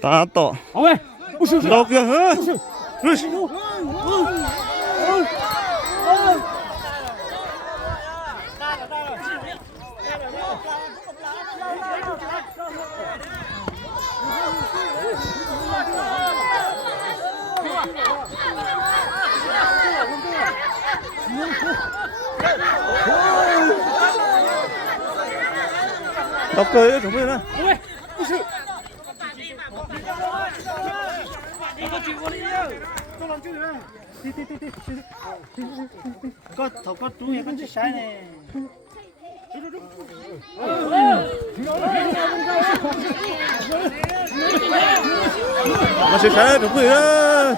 打倒，老哥，老哥，准备了。có thầu có túi hay có chiếc sai này mà sẽ sai chuẩn bị đó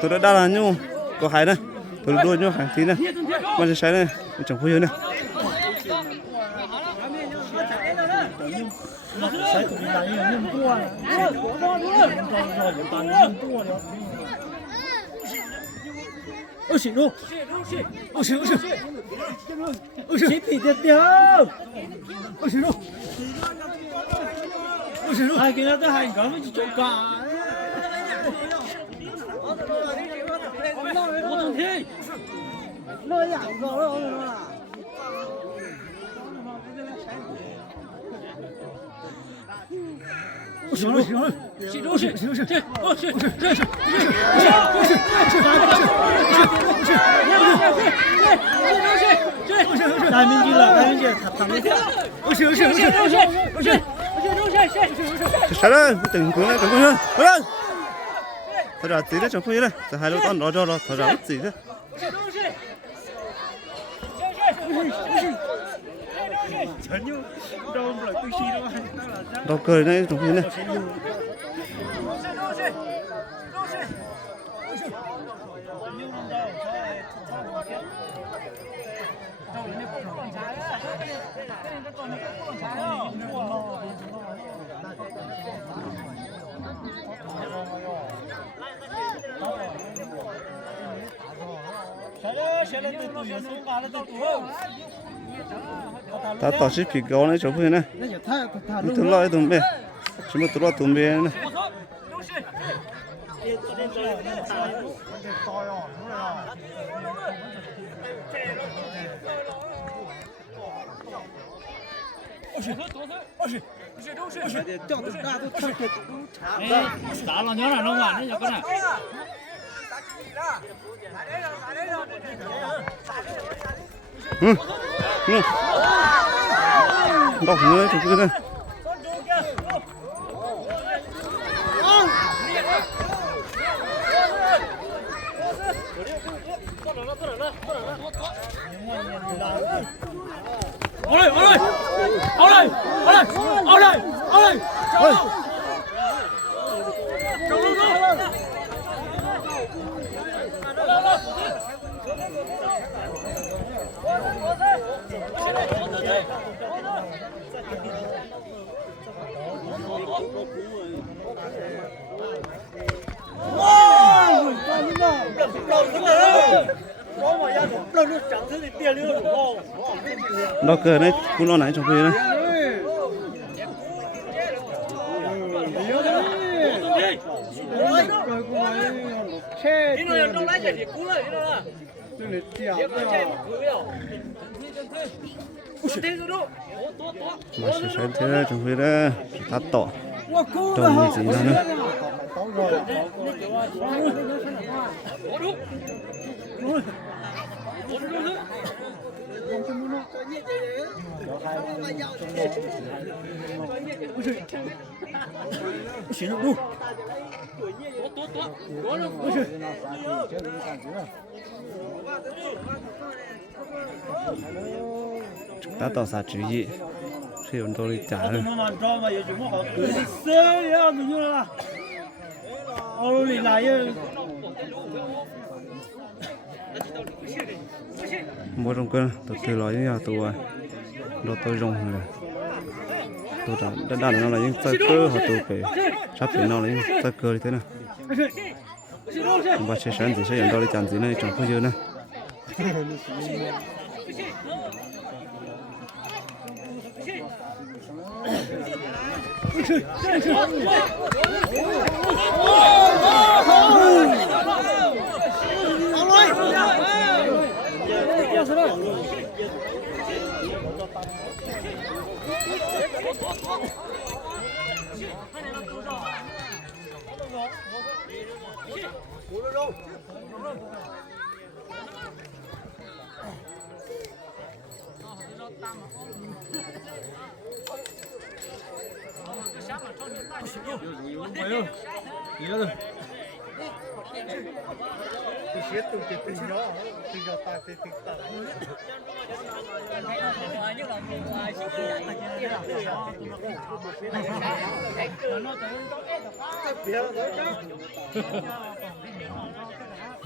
tôi đã đa là nhau có hai này tôi đua nhau hàng tí này mà sẽ sai này chẳng có gì này sai tụi này nhưng cua ôi xịn luôn ôi xịn xịn thì đẹp đẹp ôi xịn luôn hai cái đó tới hai cái mới chụp cả nó dạng rồi đại minh kia là đại minh kia thằng đấy sai đấy từng cuốn này từng cuốn này thôi ra tí đấy chẳng có gì đấy giờ hai đứa con nó cho nó thôi ra gì đấy đâu cười này chẳng có gì này ta tao chỉ bị gấu này chỗ này tôi lo tụi bé chúng tôi lo tụi bé này打了鸟儿弄完了就搁那。đọc nữa chúng tôi đây nó cười đấy cũng lo nãy trong kia đấy mà sẽ xem thế trong kia đấy tắt tỏ trồng gì nữa ta tỏ ra chú ý khi chúng tôi đi trả rồi mua trong cơn tôi từ nói với tôi đồ tôi dùng rồi tôi đã đàn nó là những sơ cơ họ tôi phải sắp tới nó là những sơ cơ như thế nào và sẽ sáng gì sẽ dẫn tôi đi chạm gì này trong khu vực này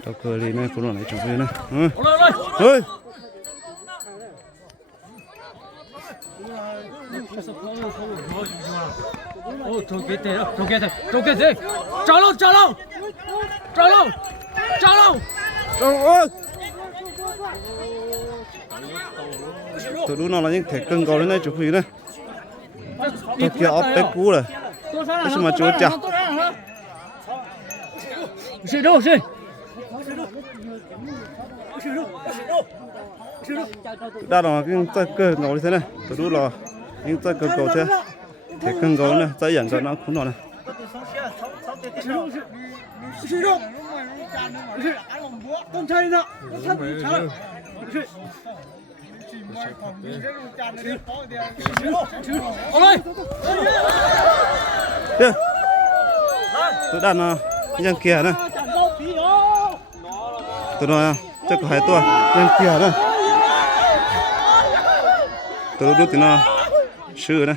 Đâu cười đi này, phụ nữ này chụp đi này. Ơi. Trời ơi. Tụi nó là những thể cưng gò lên đây chụp gì này. Tôi kia ốp bé cú rồi. Cái gì mà chúa chả. Đa là cái tay cơ ngầu như thế này. Tụi nó là những tay cơ cầu thế. Thể cưng gò này, tay dẫn cho nó cũng này. Được. Tụi đàn nhân kia này. Tụi nó chắc có 2 tuổi nhân kia này. Tụi nó thì nó sư này.